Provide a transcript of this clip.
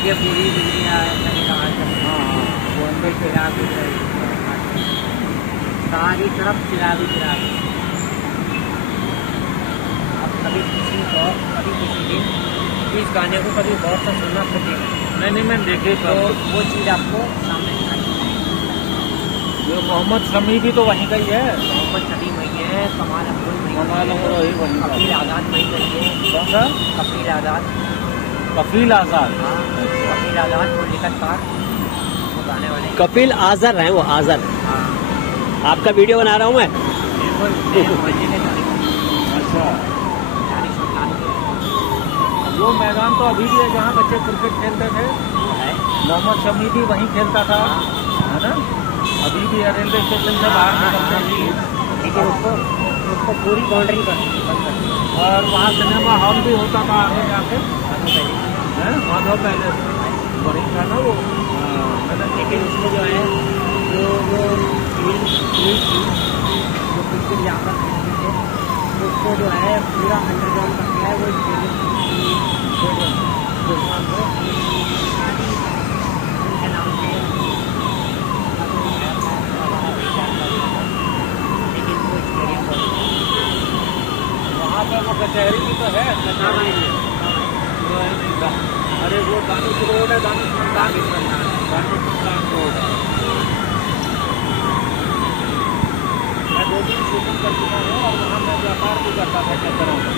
ये पूरी दुनिया वो अंदर चिराग दिख रही है, सारी तरफ चिराग ही चिराग। अब कभी किसी को कभी किसी दिन इस गाने को कभी गौर से सुनना पड़ेगा। नहीं मैं देखे तो वो चीज़ आपको सामने दिखाई। जो मोहम्मद शमी भी तो वहीं का ही है। मोहम्मद शमी वही है, कमाल अब्दुल वही कमाल अब्दुल वही है, कफील आज़ाद वही है। कौन सा? कफील आज़ाद। कफील आज़ाद। हाँ, कफील आज़ाद वो निकटकार वो गाने वाले। कपिल आज़र है वो, आज़र। हाँ आपका वीडियो बना रहा हूँ मैं। अच्छा, वो मैदान तो अभी भी है जहाँ बच्चे क्रिकेट खेलते थे। मोहम्मद शमी भी वहीं खेलता था, है ना? अभी भी है, रेलवे स्टेशन से बाहर निकलते हैं। लेकिन उसको पूरी बाउंड्री कर और वहाँ सिनेमा हॉल भी होता था आगे जाके, माधव पैलेस वहीं था ना वो। लेकिन उसको जो है जो बिल्कुल यहाँ पर उसको जो है पूरा अंडरग्राउंड कर दिया है वो स्टेडियम के नाम से। लेकिन वो स्टेडियम वहाँ पे वो कचहरी भी तो है। अरे वो दानिश रोड है, दानिश रोड है। मैं 2 दिन शूटिंग कर चुका हूँ और वहाँ मैं व्यापार भी करता था चक्करों में।